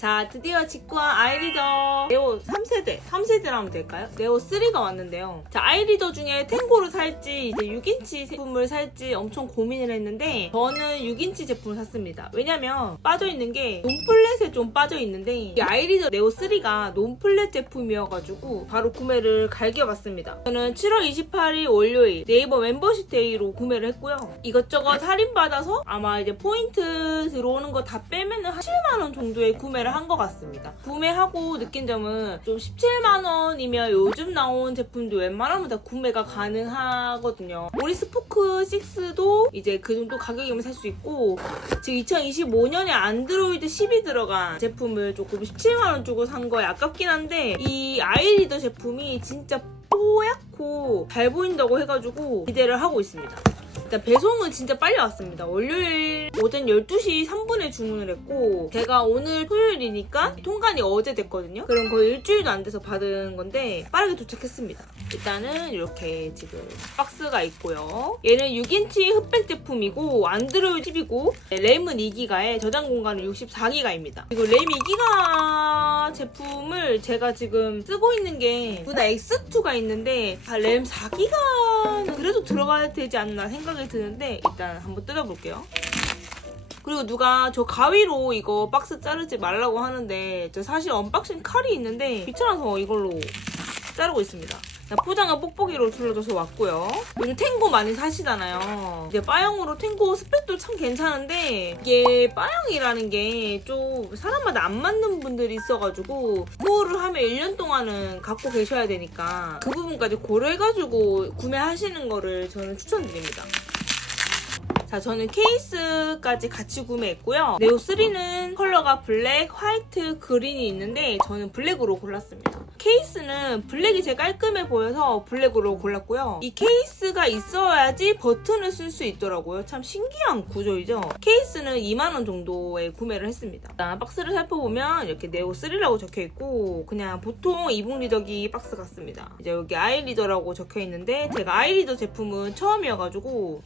자, 드디어 직구한 아이리더 네오 3세대, 3세대라 하면 될까요? 네오 3가 왔는데요. 자, 아이리더 중에 탱고를 살지 이제 6인치 제품을 살지 엄청 고민을 했는데 저는 6인치 제품을 샀습니다. 왜냐면 빠져있는 게 논플랫에 좀 빠져있는데 이 아이리더 네오 3가 논플랫 제품이어가지고 바로 구매를 갈겨봤습니다. 저는 7월 28일 월요일 네이버 멤버십 데이로 구매를 했고요. 이것저것 할인받아서 아마 이제 포인트 들어오는 거 다 빼면은 한 7만원 정도의 구매를 한 것 같습니다. 구매하고 느낀 점은 좀 17만원이면 요즘 나온 제품도 웬만하면 다 구매가 가능하거든요. 오리스 포크 6도 이제 그 정도 가격이면 살 수 있고 지금 2025년에 안드로이드 10이 들어간 제품을 조금 17만원 주고 산 거에 아깝긴 한데 이 아이리더 제품이 진짜 뽀얗고 잘 보인다고 해가지고 기대를 하고 있습니다. 일단 배송은 진짜 빨리 왔습니다. 월요일 오전 12시 3분에 주문을 했고 제가 오늘 토요일이니까 통관이 어제 됐거든요. 그럼 거의 일주일도 안 돼서 받은 건데 빠르게 도착했습니다. 일단은 이렇게 지금 박스가 있고요. 얘는 6인치 흑백 제품이고 안드로이드 10이고 램은 2기가에 저장 공간은 64기가입니다. 그리고 램 2기가 제품을 제가 지금 쓰고 있는 게 누나 X2가 있는데 아, 램 4기가 는 그래도 들어가야 되지 않나 생각이 드는데 일단 한번 뜯어볼게요. 그리고 누가 저 가위로 이거 박스 자르지 말라고 하는데 저 사실 언박싱 칼이 있는데 귀찮아서 이걸로 자르고 있습니다. 자, 포장은 뽁뽁이로 둘러줘서 왔고요. 요즘 탱고 많이 사시잖아요. 이제 빠영으로 탱고 스펙도 참 괜찮은데 이게 빠영이라는 게 좀 사람마다 안 맞는 분들이 있어가지고 구호를 하면 1년 동안은 갖고 계셔야 되니까 그 부분까지 고려해가지고 구매하시는 거를 저는 추천드립니다. 자, 저는 케이스까지 같이 구매했고요. 네오 3는 컬러가 블랙, 화이트, 그린이 있는데 저는 블랙으로 골랐습니다. 케이스는 블랙이 제일 깔끔해 보여서 블랙으로 골랐고요. 이 케이스가 있어야지 버튼을 쓸 수 있더라고요. 참 신기한 구조이죠. 케이스는 2만원 정도에 구매를 했습니다. 박스를 살펴보면 이렇게 네오 3라고 적혀 있고 그냥 보통 이북 리더기 박스 같습니다. 이제 여기 아이리더라고 적혀 있는데 제가 아이리더 제품은 처음이어가지고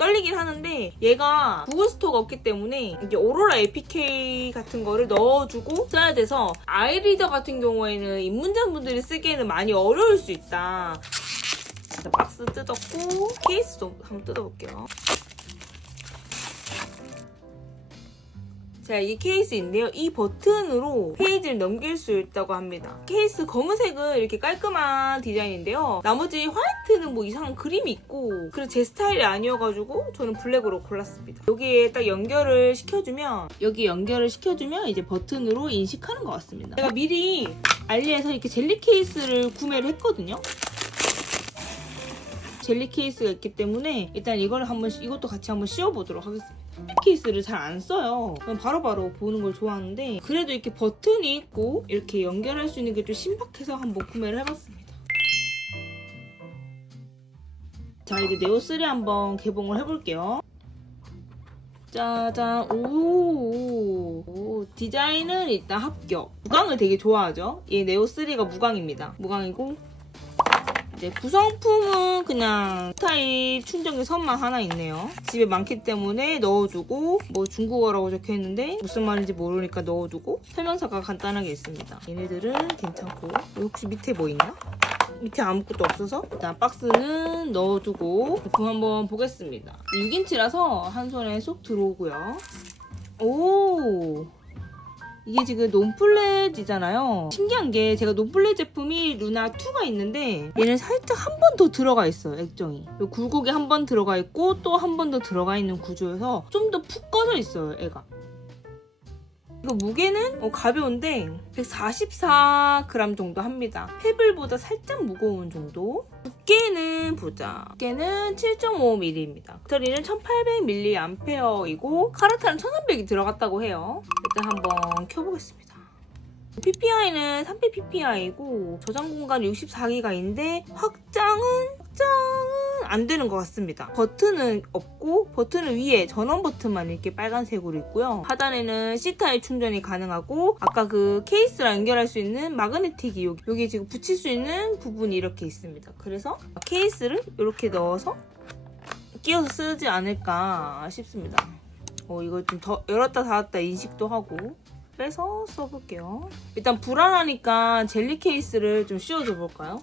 떨리긴 하는데 얘가 구글 스토어가 없기 때문에 이제 오로라 APK 같은 거를 넣어주고 써야 돼서 아이리더 같은 경우에는 입문자분들이 쓰기에는 많이 어려울 수 있다. 자, 박스 뜯었고 케이스도 한번 뜯어볼게요. 자, 이게 케이스인데요. 이 버튼으로 페이지를 넘길 수 있다고 합니다. 케이스 검은색은 이렇게 깔끔한 디자인인데요. 나머지 화이트는 뭐 이상한 그림이 있고, 그래서 제 스타일이 아니어가지고 저는 블랙으로 골랐습니다. 여기에 딱 연결을 시켜주면, 여기 연결을 시켜주면 이제 버튼으로 인식하는 것 같습니다. 제가 미리 알리에서 이렇게 젤리 케이스를 구매를 했거든요. 젤리 케이스가 있기 때문에 일단 이걸 한번 이것도 같이 한번 씌워보도록 하겠습니다. 케이스를 잘 안 써요. 바로 바로 보는 걸 좋아하는데 그래도 이렇게 버튼이 있고 이렇게 연결할 수 있는 게 좀 신박해서 한번 구매를 해봤습니다. 자 이제 네오3 한번 개봉을 해볼게요. 짜잔 오, 오 디자인은 일단 합격 무광을 되게 좋아하죠 얘 네오3가 무광입니다 무광이고 이제 구성품은 그냥 타입 충전기 선만 하나 있네요. 집에 많기 때문에 넣어두고 뭐 중국어라고 적혀 있는데 무슨 말인지 모르니까 넣어두고 설명서가 간단하게 있습니다. 얘네들은 괜찮고 혹시 밑에 뭐 있나? 밑에 아무것도 없어서 일단 박스는 넣어두고 제품 한번 보겠습니다. 6인치라서 한 손에 쏙 들어오고요. 오 이게 지금 논플랫이잖아요. 신기한 게 제가 논플랫 제품이 루나 2가 있는데 얘는 살짝 한 번 더 들어가 있어요. 액정이. 굴곡이 한 번 들어가 있고 또 한 번 더 들어가 있는 구조여서 좀 더 푹 꺼져 있어요. 애가. 이거 무게는 어, 가벼운데 144g 정도 합니다. 페블보다 살짝 무거운 정도. 두께는 보자. 두께는 7.5mm입니다. 배터리는 1800mAh이고 카르타는 1300이 들어갔다고 해요. 일단 한번 켜보겠습니다. PPI는 300 PPI고 저장 공간 64기가인데 확장은 확장은 안 되는 것 같습니다. 버튼은 없고 버튼은 위에 전원 버튼만 이렇게 빨간색으로 있고요. 하단에는 C타입 충전이 가능하고 아까 그 케이스랑 연결할 수 있는 마그네틱이 여기, 여기 지금 붙일 수 있는 부분이 이렇게 있습니다. 그래서 케이스를 이렇게 넣어서 끼워서 쓰지 않을까 싶습니다. 어, 이거 좀 더 열었다 닫았다 인식도 하고 빼서 써볼게요. 일단 불안하니까 젤리 케이스를 좀 씌워줘 볼까요?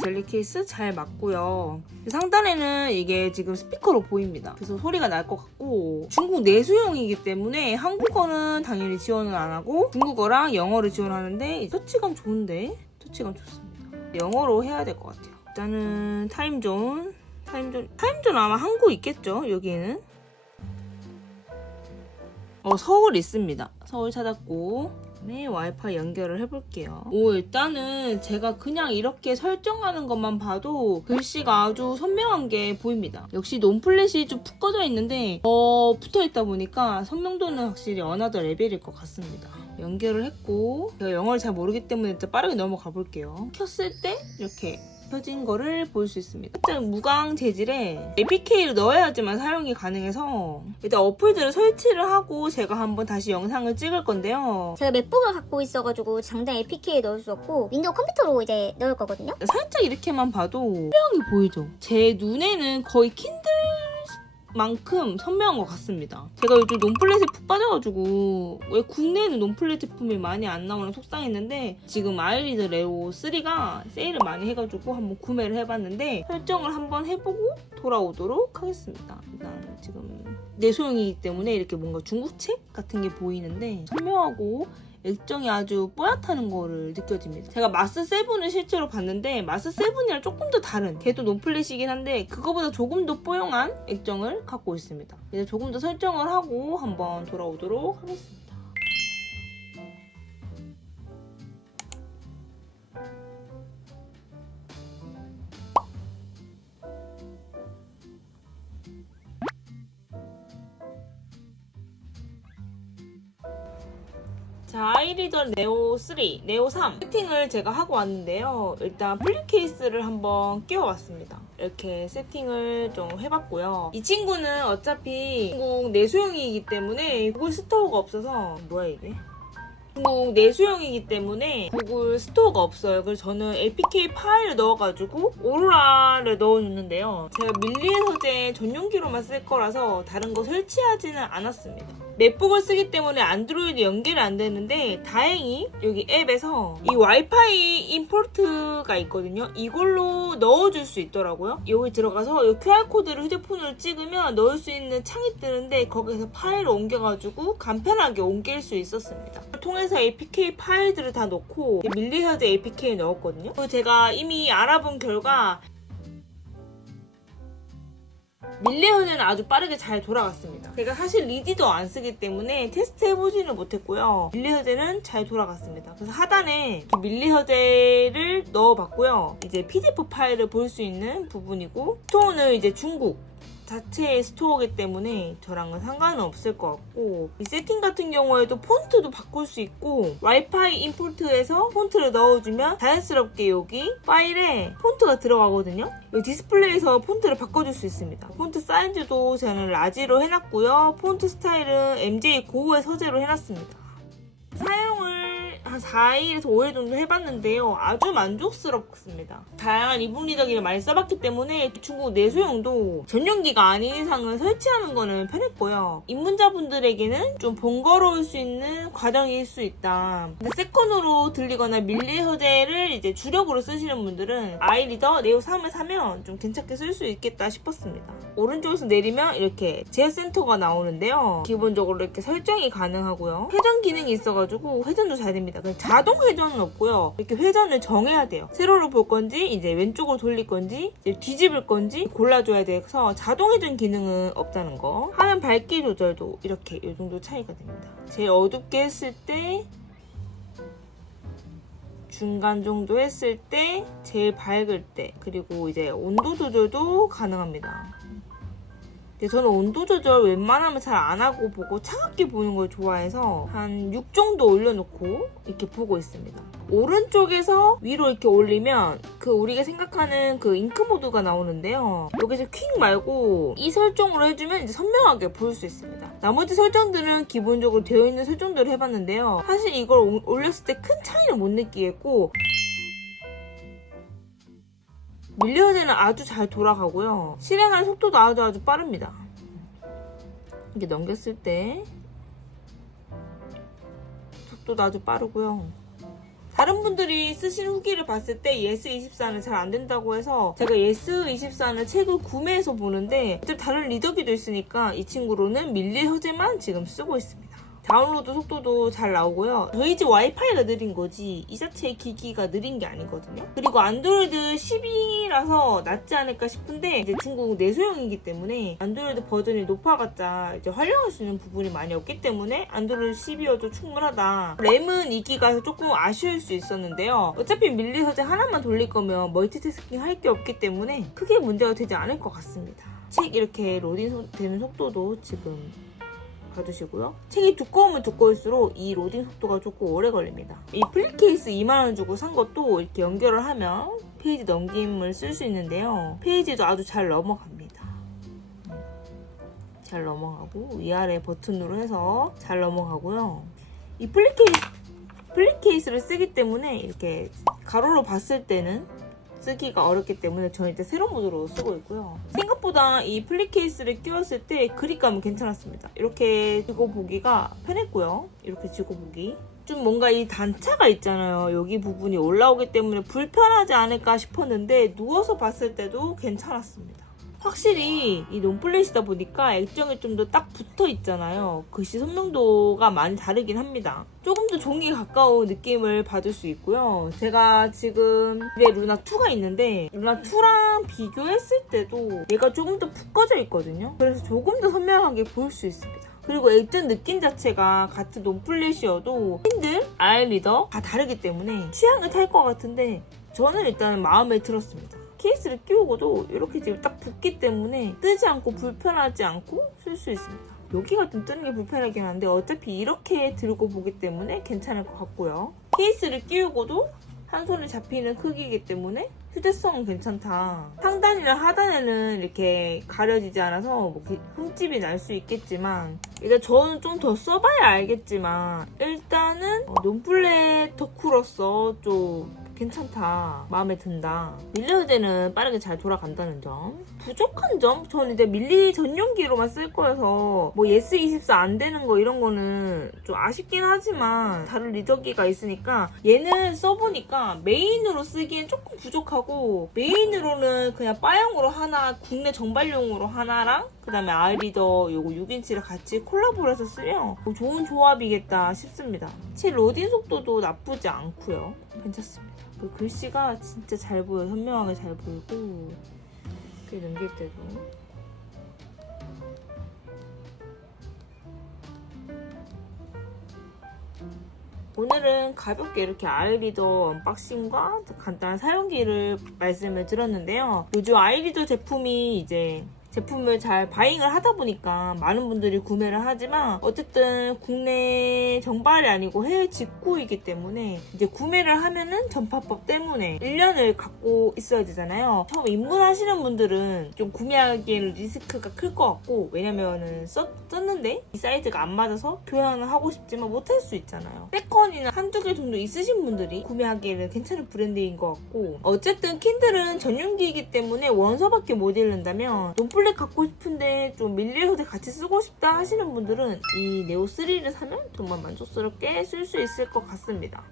젤리 케이스 잘 맞고요. 상단에는 이게 지금 스피커로 보입니다. 그래서 소리가 날 것 같고 중국 내수용이기 때문에 한국어는 당연히 지원을 안 하고 중국어랑 영어를 지원하는데 터치감 좋은데 터치감 좋습니다. 영어로 해야 될 것 같아요. 일단은 타임존 타임존 타임존 아마 한국 있겠죠 여기에는 어 서울 있습니다. 서울 찾았고 네, 와이파이 연결을 해볼게요. 오, 일단은 제가 그냥 이렇게 설정하는 것만 봐도 글씨가 아주 선명한 게 보입니다. 역시 논플랫이 좀 푹 꺼져 있는데 어, 붙어 있다 보니까 선명도는 확실히 어나더 레벨일 것 같습니다. 연결을 했고 제가 영어를 잘 모르기 때문에 일단 빠르게 넘어가 볼게요. 켰을 때 이렇게 펴진 거를 볼 수 있습니다. 살짝 무광 재질에 APK를 넣어야지만 사용이 가능해서 일단 어플들을 설치를 하고 제가 한번 다시 영상을 찍을 건데요. 제가 맥북을 갖고 있어가지고 장장 APK에 넣을 수 없고 윈도우 컴퓨터로 이제 넣을 거거든요. 살짝 이렇게만 봐도 선명히 보이죠? 제 눈에는 거의 킨들 만큼 선명한 것 같습니다. 제가 요즘 논플랫에 푹 빠져가지고 왜 국내에는 논플랫 제품이 많이 안 나오는 속상했는데 지금 아이리드 레오 3가 세일을 많이 해가지고 한번 구매를 해봤는데 설정을 한번 해보고 돌아오도록 하겠습니다. 일단 지금 내소용이기 때문에 이렇게 뭔가 중국책 같은 게 보이는데 선명하고 액정이 아주 뽀얗다는 거를 느껴집니다. 제가 마스 7을 실제로 봤는데 마스 7이랑 조금 더 다른 걔도 논플랫이긴 한데 그거보다 조금 더 뽀용한 액정을 갖고 있습니다. 이제 조금 더 설정을 하고 한번 돌아오도록 하겠습니다. 자, 아이리더 네오 3, 네오 3 세팅을 제가 하고 왔는데요. 일단 플립 케이스를 한번 끼워왔습니다. 이렇게 세팅을 좀 해봤고요. 이 친구는 어차피 중국 내수용이기 때문에 구글 스토어가 없어서 뭐야 이게? 중국 내수용이기 때문에 구글 스토어가 없어요. 그래서 저는 APK 파일을 넣어가지고 오로라를 넣어줬는데요. 제가 밀리의 소재 전용기로만 쓸 거라서 다른 거 설치하지는 않았습니다. 맥북을 쓰기 때문에 안드로이드 연결이 안 되는데 다행히 여기 앱에서 이 와이파이 임포트가 있거든요. 이걸로 넣어줄 수 있더라고요. 여기 들어가서 이 QR코드를 휴대폰으로 찍으면 넣을 수 있는 창이 뜨는데 거기서 파일을 옮겨가지고 간편하게 옮길 수 있었습니다. 통해 서 APK 파일들을 다 넣고 밀리허드 APK 넣었거든요. 그리고 제가 이미 알아본 결과 밀레어는 아주 빠르게 잘 돌아갔습니다. 제가 사실 리디도 안 쓰기 때문에 테스트 해보지는 못했고요. 밀리허제는 잘 돌아갔습니다. 그래서 하단에 밀리허제를 넣어봤고요. 이제 PDF 파일을 볼 수 있는 부분이고 스토어는 이제 중국 자체의 스토어이기 때문에 저랑은 상관은 없을 것 같고 이 세팅 같은 경우에도 폰트도 바꿀 수 있고 와이파이 임포트에서 폰트를 넣어주면 자연스럽게 여기 파일에 폰트가 들어가거든요? 이 디스플레이에서 폰트를 바꿔줄 수 있습니다. 폰트 사이즈도 저는 라지로 해놨고요. 폰트 스타일은 MJ 고우의 소재로 해놨습니다 한 4일에서 5일 정도 해봤는데요. 아주 만족스럽습니다. 다양한 이북 리더기를 많이 써봤기 때문에 중국 내수용도 전용기가 아닌 이상은 설치하는 거는 편했고요. 입문자분들에게는 좀 번거로울 수 있는 과정일 수 있다. 근데 세컨으로 들리거나 밀리 소재를 이제 주력으로 쓰시는 분들은 아이리더 네오 3을 사면 좀 괜찮게 쓸 수 있겠다 싶었습니다. 오른쪽에서 내리면 이렇게 제어 센터가 나오는데요. 기본적으로 이렇게 설정이 가능하고요. 회전 기능이 있어가지고 회전도 잘 됩니다. 자동 회전은 없고요. 이렇게 회전을 정해야 돼요. 세로로 볼 건지 이제 왼쪽으로 돌릴 건지 이제 뒤집을 건지 골라줘야 돼서 자동 회전 기능은 없다는 거. 화면 밝기 조절도 이렇게 이 정도 차이가 됩니다. 제일 어둡게 했을 때 중간 정도 했을 때 제일 밝을 때 그리고 이제 온도 조절도 가능합니다. 근데 저는 온도 조절 웬만하면 잘 안 하고 보고 차갑게 보는 걸 좋아해서 한 6 정도 올려놓고 이렇게 보고 있습니다. 오른쪽에서 위로 이렇게 올리면 그 우리가 생각하는 그 잉크 모드가 나오는데요. 여기서 퀵 말고 이 설정으로 해주면 이제 선명하게 보일 수 있습니다. 나머지 설정들은 기본적으로 되어 있는 설정들을 해봤는데요. 사실 이걸 오- 올렸을 때 큰 차이를 못 느끼겠고 밀리어제는 아주 잘 돌아가고요. 실행하는 속도도 아주 아주 빠릅니다. 이렇게 넘겼을 때 속도도 아주 빠르고요. 다른 분들이 쓰신 후기를 봤을 때 예스24는 잘 안 된다고 해서 제가 예스24는 책을 구매해서 보는데 다른 리더기도 있으니까 이 친구로는 허재만 지금 쓰고 있습니다. 다운로드 속도도 잘 나오고요. 저희 집 와이파이가 느린 거지 이 자체의 기기가 느린 게 아니거든요. 그리고 안드로이드 12라서 낫지 않을까 싶은데 이제 중국 내소형이기 때문에 안드로이드 버전이 높아봤자 이제 활용할 수 있는 부분이 많이 없기 때문에 안드로이드 12여도 충분하다. 램은 2기가에서 조금 아쉬울 수 있었는데요. 어차피 밀리 서재 하나만 돌릴 거면 멀티태스킹 할 게 없기 때문에 크게 문제가 되지 않을 것 같습니다. 책 이렇게 로딩 소- 되는 속도도 지금 봐주시고요. 책이 두꺼우면 두꺼울수록 이 로딩 속도가 조금 오래 걸립니다. 이 플립 케이스 2만원 주고 산 것도 이렇게 연결을 하면 페이지 넘김을 쓸 수 있는데요. 페이지도 아주 잘 넘어갑니다. 잘 넘어가고 위아래 버튼으로 해서 잘 넘어가고요. 이 플립 케이스, 플립 케이스를 쓰기 때문에 이렇게 가로로 봤을 때는 쓰기가 어렵기 때문에 저는 이제 세로 모드로 쓰고 있고요. 생각보다 이 플립 케이스를 끼웠을 때 그립감은 괜찮았습니다. 이렇게 쥐고 보기가 편했고요. 이렇게 쥐고 보기. 좀 뭔가 이 단차가 있잖아요. 여기 부분이 올라오기 때문에 불편하지 않을까 싶었는데 누워서 봤을 때도 괜찮았습니다. 확실히 이 논플랫이다 보니까 액정이 좀 더 딱 붙어 있잖아요. 글씨 선명도가 많이 다르긴 합니다. 조금 더 종이에 가까운 느낌을 받을 수 있고요. 제가 지금 집에 루나2가 있는데 루나2랑 비교했을 때도 얘가 조금 더 푹 꺼져 있거든요. 그래서 조금 더 선명하게 보일 수 있습니다. 그리고 액정 느낌 자체가 같은 논플랫이어도 핸들, 아이리더 다 다르기 때문에 취향을 탈 것 같은데 저는 일단 마음에 들었습니다. 케이스를 끼우고도 이렇게 지금 딱 붙기 때문에 뜨지 않고 불편하지 않고 쓸 수 있습니다. 여기가 좀 뜨는 게 불편하긴 한데 어차피 이렇게 들고 보기 때문에 괜찮을 것 같고요. 케이스를 끼우고도 한 손에 잡히는 크기이기 때문에 휴대성은 괜찮다. 상단이랑 하단에는 이렇게 가려지지 않아서 뭐 흠집이 날 수 있겠지만 일단 저는 좀 더 써봐야 알겠지만 일단은 어, 논플랫 덕후로서 좀 괜찮다. 마음에 든다. 밀리 휴대는 빠르게 잘 돌아간다는 점. 부족한 점? 저는 이제 밀리 전용기로만 쓸 거여서 뭐 예스24 안 되는 거 이런 거는 좀 아쉽긴 하지만 다른 리더기가 있으니까 얘는 써보니까 메인으로 쓰기엔 조금 부족하고 메인으로는 그냥 바형으로 하나 국내 정발용으로 하나랑 그 다음에 아이리더 요거 6인치를 같이 콜라보를 해서 쓰면 뭐 좋은 조합이겠다 싶습니다. 제 로딩 속도도 나쁘지 않고요. 괜찮습니다. 그 글씨가 진짜 잘 보여. 선명하게 잘 보이고 이렇게 넘길 때도 오늘은 가볍게 이렇게 아이리더 언박싱과 간단한 사용기를 말씀을 드렸는데요. 요즘 아이리더 제품이 이제 제품을 잘 바잉을 하다 보니까 많은 분들이 구매를 하지만 어쨌든 국내 정발이 아니고 해외 직구이기 때문에 이제 구매를 하면은 전파법 때문에 1년을 갖고 있어야 되잖아요. 처음 입문하시는 분들은 좀 구매하기에는 리스크가 클 것 같고 왜냐면은 썼, 썼는데 이 사이즈가 안 맞아서 교환을 하고 싶지만 못할 수 있잖아요. 세컨이나 한두 개 정도 있으신 분들이 구매하기에는 괜찮은 브랜드인 것 같고 어쨌든 킨들은 전용기이기 때문에 원서밖에 못 읽는다면 논플 랫 갖고 싶은데 좀 소재 같이 쓰고 싶다 하시는 분들은 이 네오 3를 사면 정말 만족스럽게 쓸 수 있을 것 같습니다.